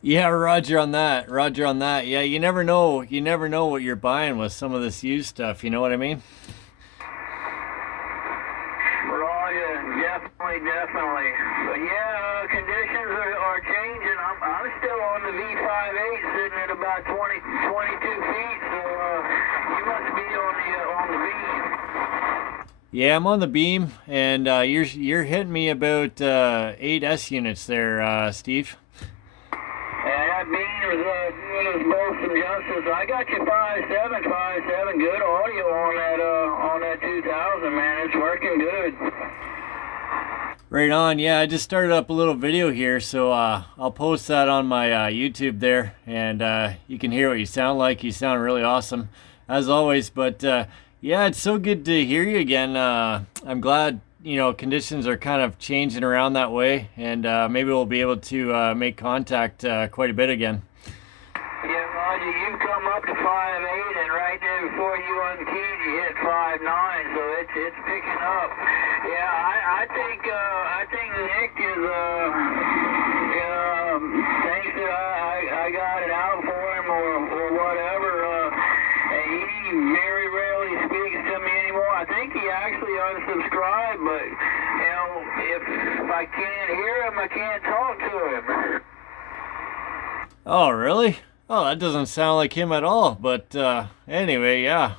Yeah, Roger on that. Roger on that. Yeah, you never know. You never know what you're buying with some of this used stuff. You know what I mean? Roger, definitely, definitely. But yeah, conditions are changing. I'm still on the V58 sitting at about 22 feet, so you must be on the beam. Yeah, I'm on the beam, and you're hitting me about 8 S units there, Steve. And that beam was doing us both some justice. I got you 5.7, good audio on that 2000, man. It's working good. Right on. Yeah, I just started up a little video here, so I'll post that on my YouTube there, and you can hear what you sound like. You sound really awesome, as always. But yeah, it's so good to hear you again. I'm glad conditions are kind of changing around that way, and maybe we'll be able to make contact quite a bit again. Yeah, Roger, you've come up to 5.8, and right there before you unkeyed, you hit 5.9, so it's picking up. Yeah, I think Nick is thinks that I got it out for him or whatever. And he very rarely speaks to me anymore. I think he actually unsubscribed, but if I can't hear him, I can't talk to him. Oh, really? Oh, that doesn't sound like him at all. But anyway, yeah.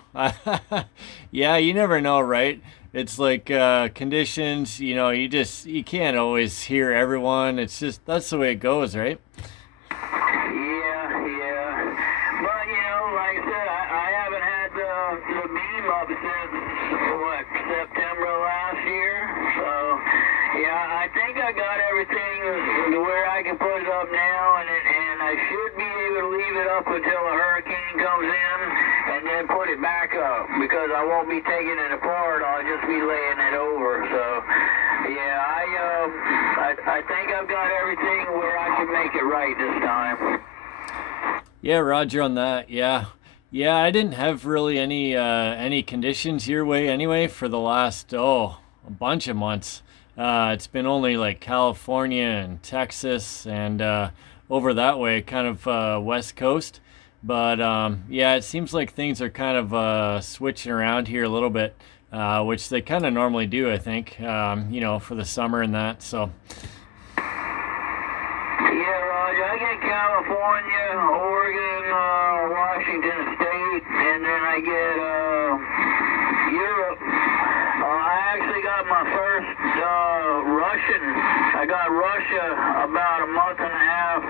Yeah, you never know, right? It's like conditions, you can't always hear everyone. It's just, that's the way it goes, right? Yeah. But, like I said, I haven't had the beam up since, September last year. So, yeah, I think I got everything to where I can put it up now, and I should be able to leave it up until a hurricane comes in, and then put it back up, because I won't be taking it apart. I'll just be laying it over. So, yeah, I think I've got everything where I can make it right this time. Yeah, Roger on that. Yeah. Yeah, I didn't have really any conditions your way anyway for the last a bunch of months. It's been only like California and Texas and over that way, kind of West Coast. But yeah, it seems like things are kind of switching around here a little bit, which they kind of normally do, I think. For the summer and that. So. Yeah, Roger. I get California, Oregon, Washington State, and then I get Europe. I actually got my first Russian. I got Russia about a month and a half.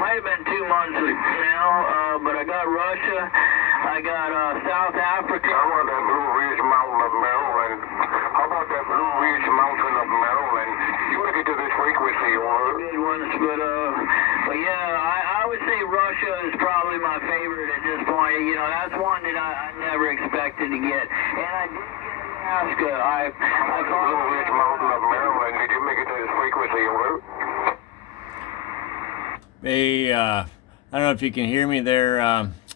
Might have been 2 months now, but I got Russia. I got South Africa. How about that Blue Ridge Mountain of Maryland? How about that Blue Ridge Mountain of Maryland? You make it to this frequency, or? Good ones, but yeah, I would say Russia is probably my favorite at this point. That's one that I never expected to get, and I did get Alaska. I Blue Ridge Mountain of Maryland. Did you make it to this frequency, or? Hey, I don't know if you can hear me there.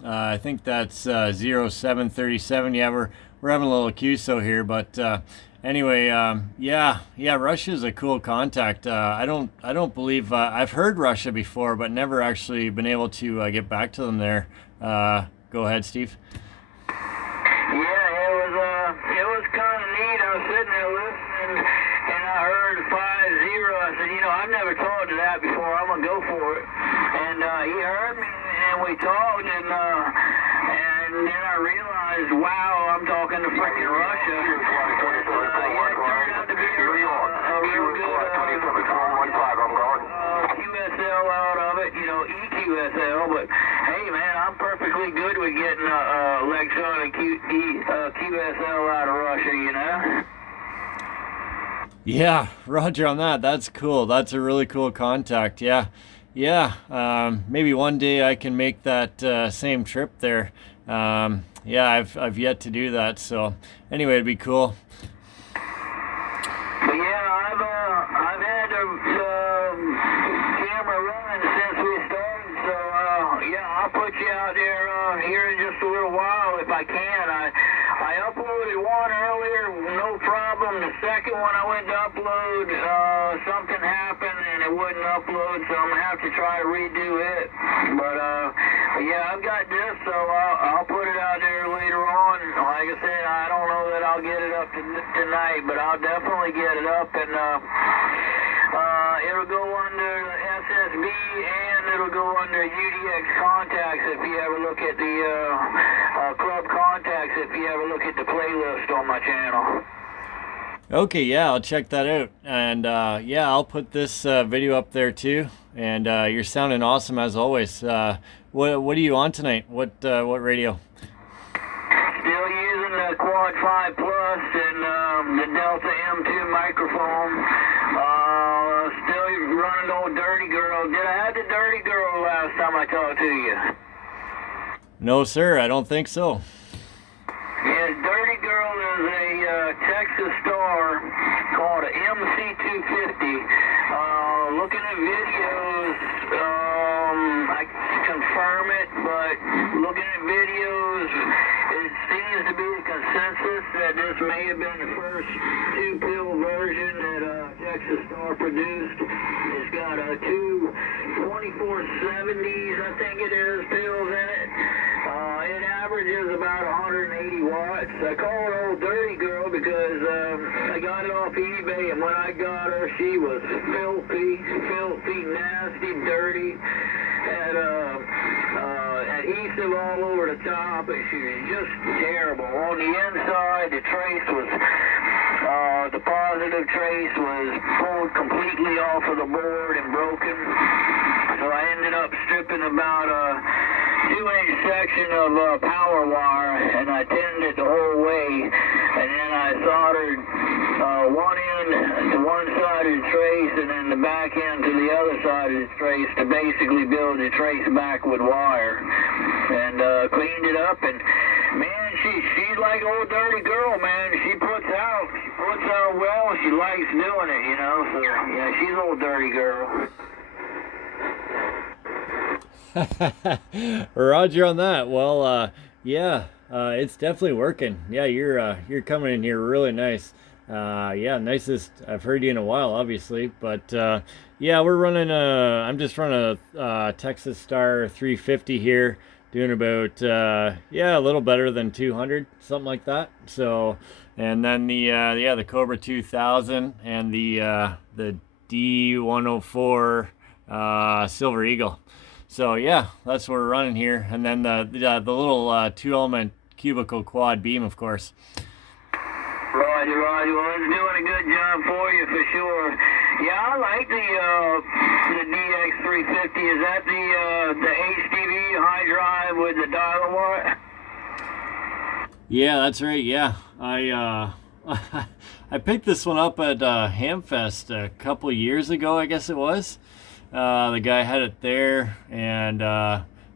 I think that's 0737. Yeah, we're having a little QSO here, but anyway, yeah, Russia's a cool contact. I don't believe I've heard Russia before, but never actually been able to get back to them there. Go ahead, Steve. Yeah, it was kind of neat. I was sitting there listening, and I heard 5-0. I said, I've never talked to that before. I'm gonna go for it. And he heard me, and we talked, and then I realized, wow, I'm talking to freaking Russia. Yeah, it turned out to be a real good QSL out of it, EQSL. But hey, man, I'm perfectly good with getting electronic QSL out of Russia, Yeah, Roger on that. That's cool. That's a really cool contact. Yeah. Maybe one day I can make that same trip there. Yeah, I've yet to do that. So anyway, it'd be cool. But yeah, I've had the camera running since we started. So yeah, I'll put you out there here in just a little while if I can. I uploaded one earlier, no problem. The second one I went to upload, something happened and it wouldn't upload, so I'm gonna have to try to redo it. But yeah, I've got this, so I'll put it out there later on. Like I said, I don't know that I'll get it up tonight, but I'll definitely get it up, and it'll go under the SSB and it'll go under UDX contacts if you ever look at the club contacts, if you ever look at the playlist on my channel. Okay, yeah, I'll check that out. And yeah, I'll put this video up there too. And you're sounding awesome as always. What are you on tonight? What radio? Still using the Quad 5 Plus and the Delta M2 microphone. Still running old Dirty Girl. Did I have the Dirty Girl last time I talked to you? No, sir, I don't think so. Yeah, Dirty Girl is a Texas Star called a MC250. Looking at videos, I can confirm it, but looking at videos, it seems to be the consensus that this may have been the first two-pill version that Texas Star produced. It's got two 2470s, I think it is, pills in it. It averages about 180 watts. I call it Old Dirty Girl because I got it off eBay, and when I got her, she was filthy, nasty, dirty, had adhesive all over the top, and she was just terrible. On the inside, the trace was, the positive trace was pulled completely off of the board and broken. So I ended up stripping about a 2-inch section of power wire, and I tinned it the whole way, and then I soldered one end to one side of the trace and then the back end to the other side of the trace to basically build the trace back with wire, and cleaned it up, and man, she's like Old Dirty Girl, man. She puts out well. She likes doing it, you know, so yeah, she's Old Dirty Girl. Roger on that. Well, yeah, it's definitely working. Yeah, you're coming in here really nice. Yeah, nicest I've heard you in a while, obviously. But yeah, we're running I'm just running a Texas Star 350 here, doing about yeah, a little better than 200, something like that. So, and then the Cobra 2000 and the D104 Silver Eagle. So yeah, that's what we're running here, and then the little 2-element cubicle quad beam, of course. Roger. Well, it's doing a good job for you for sure. Yeah, I like the DX350. Is that the HDV high drive with the dial-a-watt? Yeah, that's right. Yeah, I I picked this one up at Hamfest a couple years ago, I guess it was. The guy had it there, and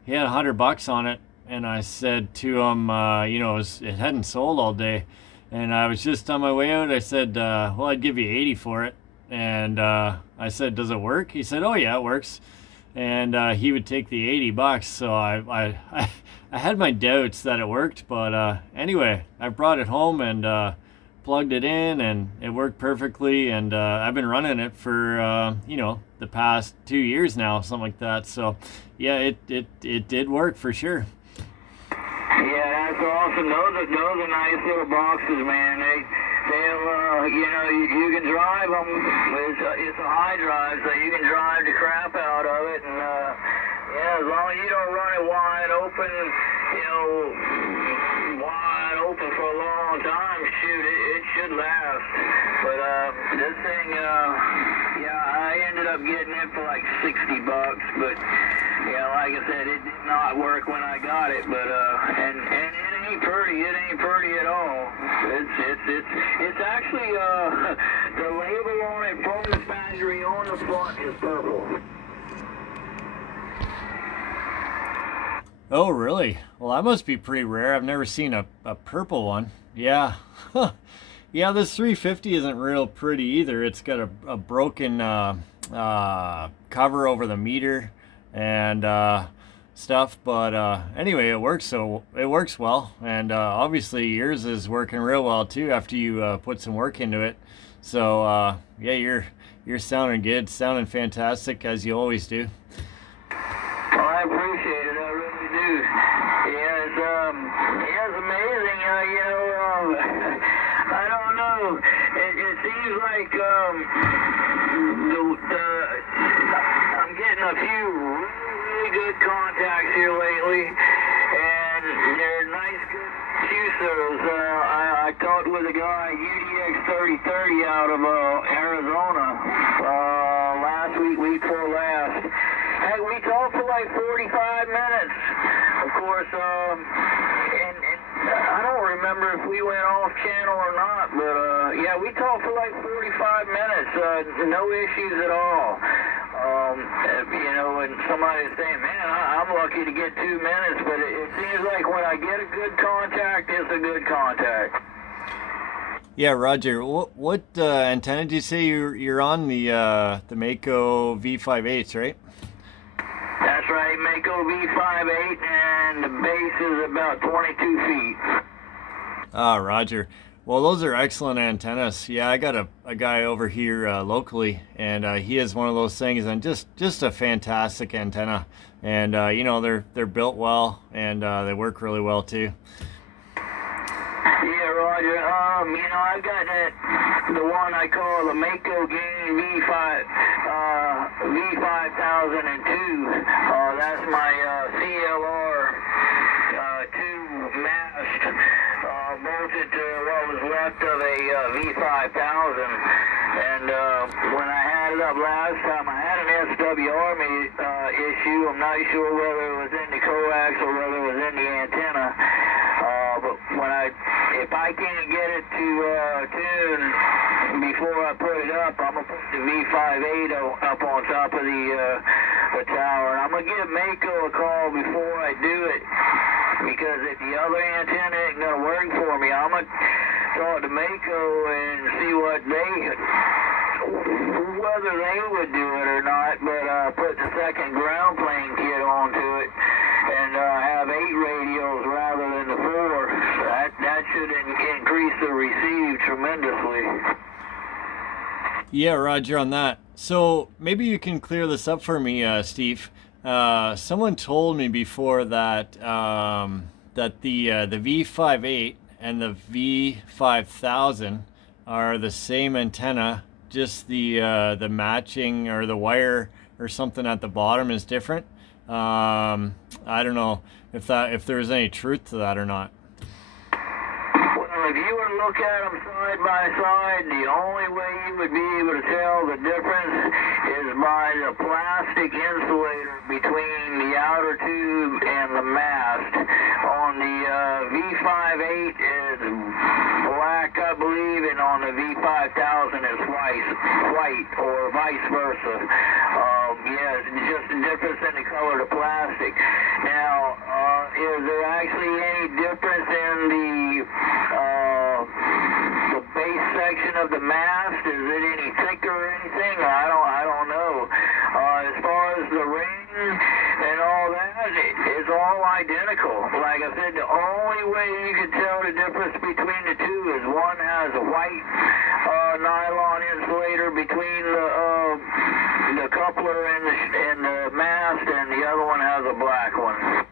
he had $100 on it, and I said to him, you know, it hadn't sold all day, and I was just on my way out. I said, well, I'd give you 80 for it, and I said, does it work? He said, oh yeah, it works, and he would take the $80. So I had my doubts that it worked, but anyway, I brought it home and plugged it in, and it worked perfectly, and I've been running it for you know, the past 2 years now, something like that. So yeah, it did work for sure. Yeah, that's awesome. Those are nice little boxes, man. They'll you know, you can drive them. It's a high drive, so you can drive the crap out of it, and yeah, as long as you don't run it wide open, you know, wide open for a long time, shoot, it should last. But this thing, yeah, I ended up getting it for like $60, but yeah, like I said, it did not work when I got it. But and it ain't pretty. It ain't pretty at all. It's actually the label on it from the factory on the front is purple. Oh, really? Well, that must be pretty rare. I've never seen a purple one. Yeah. Yeah, this 350 isn't real pretty either. It's got a broken cover over the meter and stuff. But anyway, it works. So it works well. And obviously yours is working real well too after you put some work into it. So yeah, you're sounding good, sounding fantastic as you always do. Well, I appreciate it. I really do. Yeah, it's amazing. I don't know. It seems like I'm getting a few really good contacts here lately, and they're nice, good QSOs. I talked with a guy, UDX 3030 out of Arizona, last week before last. Hey, we talked for like 45 minutes. Of course, and I don't remember if we went off channel or not, but yeah, we talked for like 45 minutes. No issues at all. And somebody's saying, man, I'm lucky to get 2 minutes, but it seems like when I get a good contact, it's a good contact. Yeah, Roger. What antenna did you say you're on? The Mako V58s, right? That's right, Mako V58, and the base is about 22 feet. Ah, Roger. Well, those are excellent antennas. Yeah, I got a guy over here locally, and he has one of those things, and just a fantastic antenna. And they're built well, and they work really well too. Yeah, Roger. I've got the one I call the Mako Gain V5002. That's my CLR 2 mast bolted to what was left of a V5000. And when I had it up last time, I had an SWR issue. I'm not sure whether it was in the coax or whether it was in the antenna. But if I can't get it to tune before I put it up, I'm gonna put the V58 up on top of the tower. And I'm gonna give Mako a call before I do it, because if the other antenna ain't gonna work for me, I'm gonna talk to Mako and see whether they would do it or not. But put the second ground plane kit onto it and have 8 radios rather than the 4. That should increase the receive tremendously. Yeah, Roger on that. So maybe you can clear this up for me, Steve. Someone told me before that that the V58 and the V5000 are the same antenna, just the matching or the wire or something at the bottom is different. I don't know if there's any truth to that or not. Well, if you were to look at them side by side, the only way you would be able to tell the difference is by the plastic insulator between the outer tube and the mast. On the V58 is black, I believe, and on the V5000 is white, or vice versa. Yeah, it's just a difference in the color of the plastic. Now, is there actually any difference in the base section of the mast? Is it any thicker or anything? I don't know. As far as the ring and all that, it's all identical. Like I said, the only way you can tell the difference between the two is one has a white nylon insulator between the coupler and the mast, and the other one has a black one.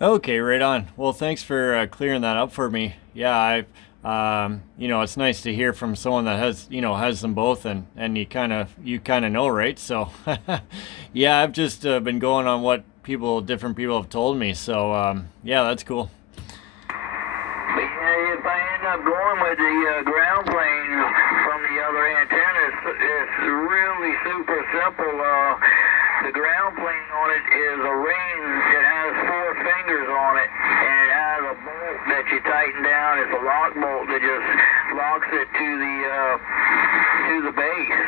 Okay, right on. Well, thanks for clearing that up for me. Yeah, it's nice to hear from someone that has them both, and you kind of know, right? So, yeah, I've just been going on what different people have told me. So, yeah, that's cool. But yeah, if I end up going with the ground plane from the other antenna, it's really super simple. The ground plane on it is a ring. It has 4 fingers on it, and it has a bolt that you tighten down. It's a lock bolt that just locks it to the base.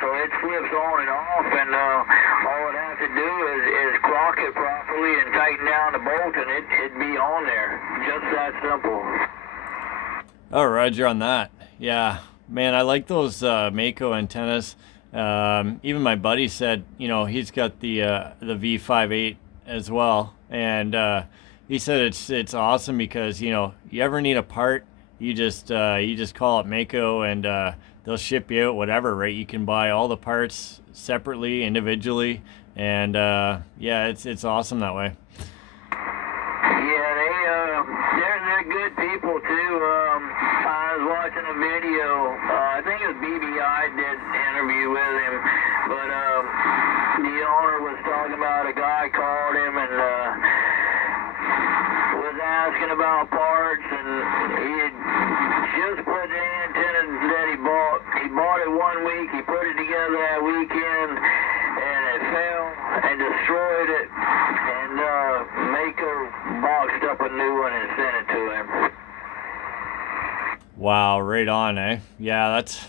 So it slips on and off, and all it has to do is clock it properly and tighten down the bolt, and it'd be on there. Just that simple. Oh, Roger on that. Yeah, man, I like those Mako antennas. Even my buddy said, he's got the V58 as well, and he said it's awesome because you ever need a part, you just call it Mako, and they'll ship you out whatever, right? You can buy all the parts separately, individually, and yeah, it's awesome that way. Yeah, they're good people too. I was watching a video. I think it was BBI did an interview with him, but the owner was talking about a guy called him and was asking about parts, and he had just put the antenna that he bought. He bought it 1 week. He put it together that weekend, and it fell and destroyed it. And Mako boxed up a new one and sent it to him. Wow, right on, eh? Yeah, that's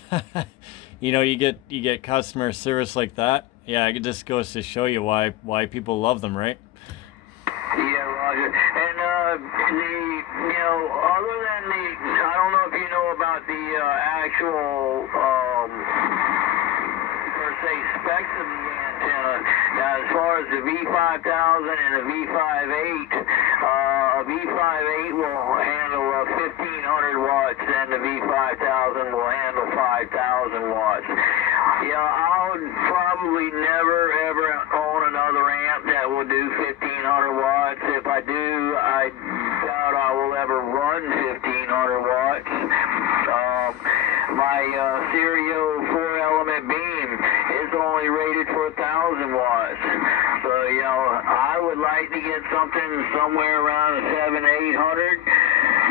you get customer service like that. Yeah, it just goes to show you why people love them, right? Yeah, Roger. And other than I don't know if you know about the actual per se specs of the antenna. Now, as far as the V5000 and the V58, a V58 will handle 1,500 watts, and the V5000 will handle 5,000 watts. I would probably never ever own another amp that will do 1,500 watts. If I do, I doubt I will ever run 1,500 watts. My Stereo 4-element beam is only rated for 1,000 watts. So, I would like to get something somewhere around 700-800,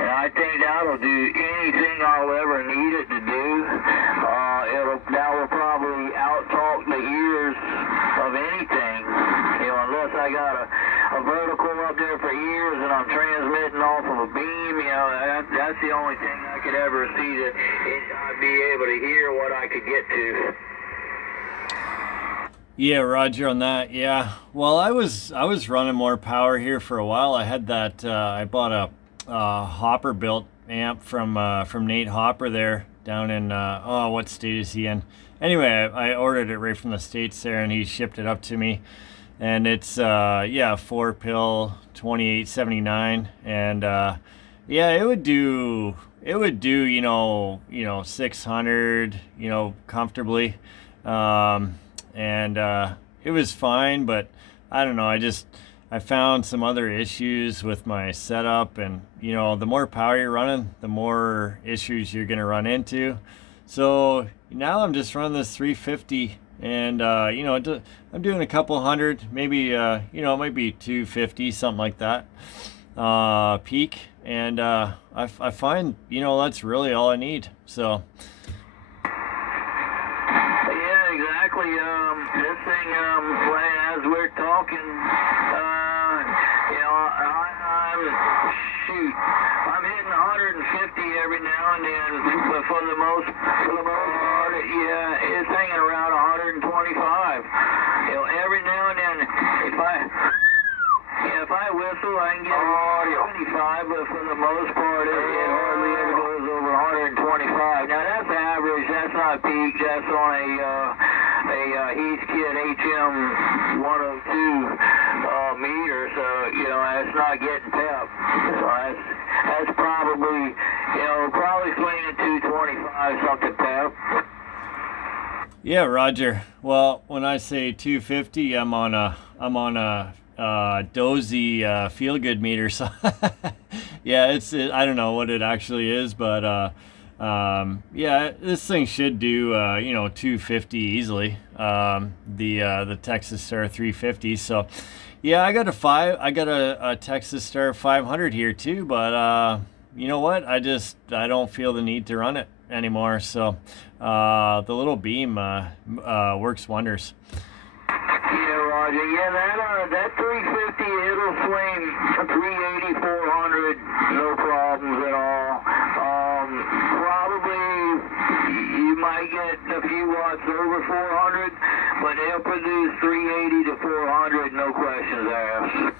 and I think that'll do anything I'll ever need it to do. That will probably out-talk the ears of anything, unless I got a vertical up there for ears and I'm transmitting off of a beam. That's the only thing I could ever see that I'd be able to hear what I could get to. Yeah, Roger on that. Yeah. Well, I was running more power here for a while. I had that. I bought a Hopper built amp from Nate Hopper there down in what state is he in? Anyway, I ordered it right from the States there, and he shipped it up to me. And it's 4-pill, 2879, and yeah, it would do 600 comfortably, and it was fine. But I don't know, I found some other issues with my setup, and the more power you're running, the more issues you're gonna run into. So now I'm just running this 350, and I'm doing a couple hundred, maybe it might be 250, something like that, peak, and I find that's really all I need. So yeah, exactly. This thing, as we're talking, I'm hitting 150 every now and then, but for the most part, it's hanging around 125. Every now and then, if I whistle, I can get 25, but for the most part, it hardly ever goes over 125. Now that's average. That's not peak. That's on a Heathkit HM 102 meter, so that's not getting pep. So that's probably probably swinging 225 something pep. yeah, Roger. Well, when I say 250, I'm on a dozy feel good meter. So yeah, I don't know what it actually is, but yeah, this thing should do 250 easily. The Texas Star 350. So yeah, I got a Texas Star 500 here too, but you know what? I don't feel the need to run it anymore. So the little beam works wonders. Yeah, Roger. Yeah, that 350, it'll swing 380, 400, no problems at all. Probably you might get a few watts over 400, but they'll produce 380 to 400, no questions asked.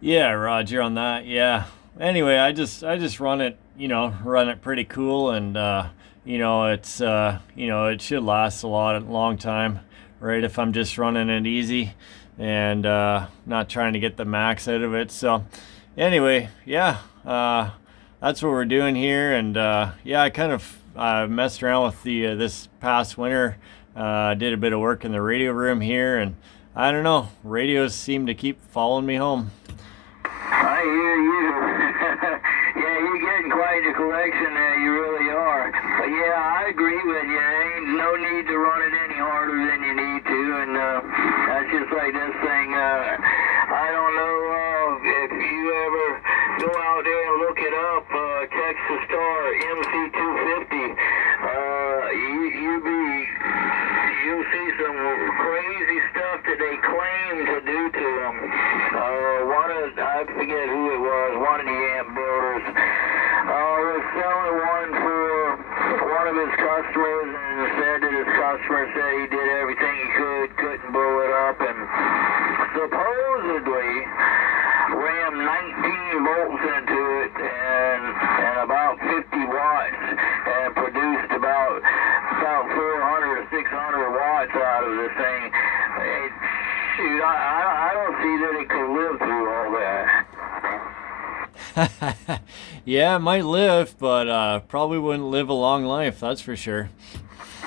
Yeah, Roger on that. Yeah. Anyway, I just run it pretty cool, and it's it should last a long time, right? If I'm just running it easy and not trying to get the max out of it. So anyway, yeah, that's what we're doing here, and yeah, I kind of messed around with the this past winter. Did a bit of work in the radio room here, and I don't know, radios seem to keep following me home. I hear you. Yeah, you're getting quite a collection there. You really are. But yeah, I agree with you. Ain't no need to run it any harder than you need to, and that's just like this thing. I don't know if you ever go out there and look it up. Texas Star MC250. You'll see some crazy stuff that they claim to do to them. I forget who it was, one of the amp builders, was selling one for one of his customers, and said that his customer said he did everything he couldn't blow it up, and supposedly ran 19 volts into it and about 50 watts and produced about 400 or 600 watts out of this thing. Shoot, I don't see that it could live through all that. Yeah, it might live, but probably wouldn't live a long life, that's for sure.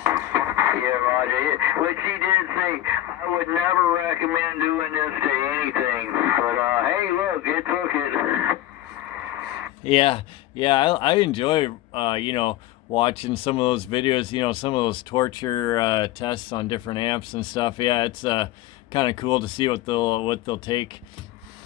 Yeah, Roger. Which he did say, I would never recommend doing this to anything. But, hey, look, it took it. Yeah, I enjoy, watching some of those videos, some of those torture tests on different amps and stuff. Yeah, it's kind of cool to see what they'll take.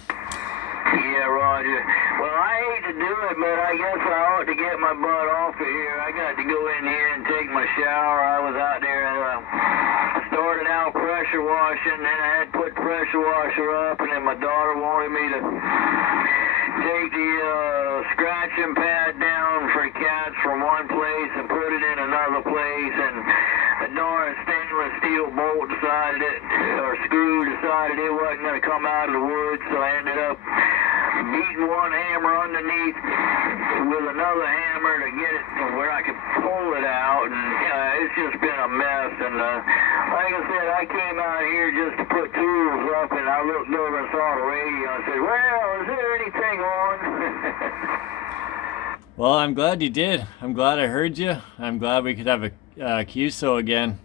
Yeah, Roger. Well, I hate to do it, but I guess I ought to get my butt off of here. I got to go in here and take my shower. I was out there and started out pressure washing, then I had to put pressure washer up, and then my daughter wanted me to take the scratching pad down for cats from one place and put it in another place, and the darn stainless steel bolt decided screw decided it wasn't going to come out of the wood, so I ended up beating one hammer underneath with another hammer to get it where I could pull it out, and it's just been a mess. And like I said, I came out here just to put tools up, and I looked over and saw the radio and said, well, is there anything on? Well, I'm glad you did. I'm glad I heard you. I'm glad we could have a QSO again.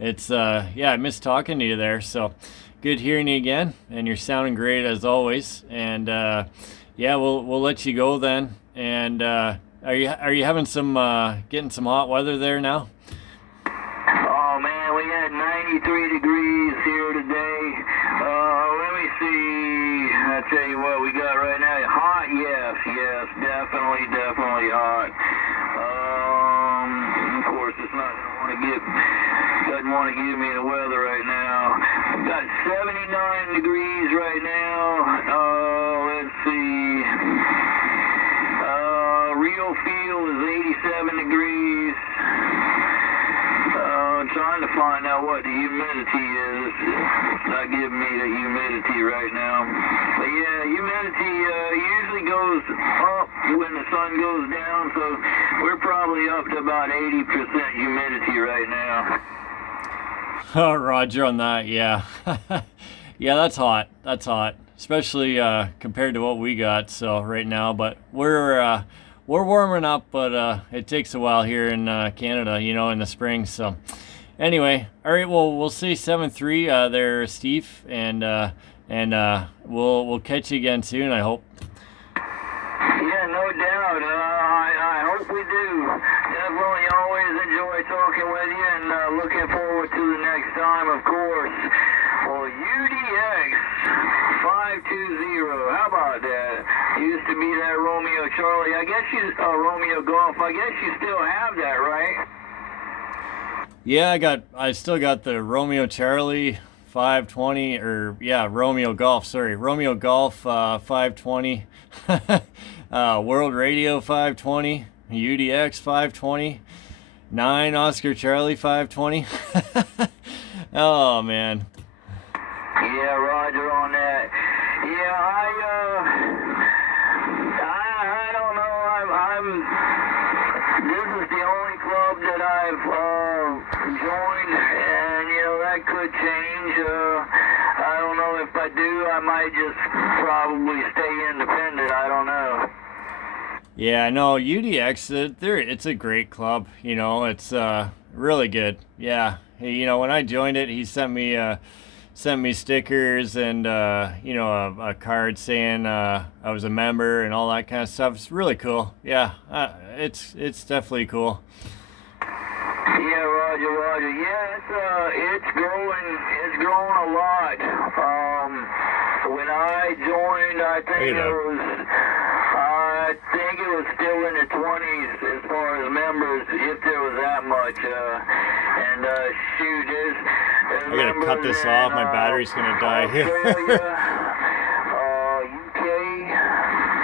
It's I missed talking to you there, so good hearing you again, and you're sounding great as always. And we'll let you go then. And are you having some getting some hot weather there now? Oh man, we had 93 degrees here today. Let me see. I tell you what we got right now. Hot, yes, definitely hot. Of course, it's not doesn't want to give me the weather right now. I've got 79 degrees right now. Let's see. Real feel is 87 degrees. I'm trying to find out what the humidity is. It's not giving me the humidity right now. But yeah, humidity usually goes up when the sun goes down, so we're probably up to about 80% humidity right now. Oh, Roger on that, yeah. Yeah, that's hot. That's hot, especially compared to what we got right now. But we're warming up, but it takes a while here in Canada, in the spring. So anyway, all right. Well, we'll say 7-3 there, Steve, and we'll catch you again soon, I hope. Yeah, no doubt. I hope we do. Definitely always enjoy talking with you, and looking forward to the next time, of course. Well, UDX 520. How about that? Used to be that Romeo Charlie. I guess Romeo Golf. I guess you still have that, right? Yeah, I still got the Romeo Charlie 520, Romeo Golf. Sorry, Romeo Golf 520. World Radio 520, UDX 520, 9 Oscar Charlie 520. Oh man. Yeah, Roger on that. Yeah, I don't know. This is the only club that I've joined, and that could change. I don't know if I do. I might just probably stay independent. I don't know. Yeah, no, UDX, it's a great club. You know, it's really good. Yeah, hey, you know, when I joined it, he sent me stickers and you know a card saying I was a member and all that kind of stuff. It's really cool. Yeah, it's definitely cool. Yeah, Roger, Roger. Yeah, it's growing a lot. When I joined, I think it was still in the 20s as far as members, if there was that much. Shoot, there's I gotta cut members this in off. My battery's gonna die here. Australia.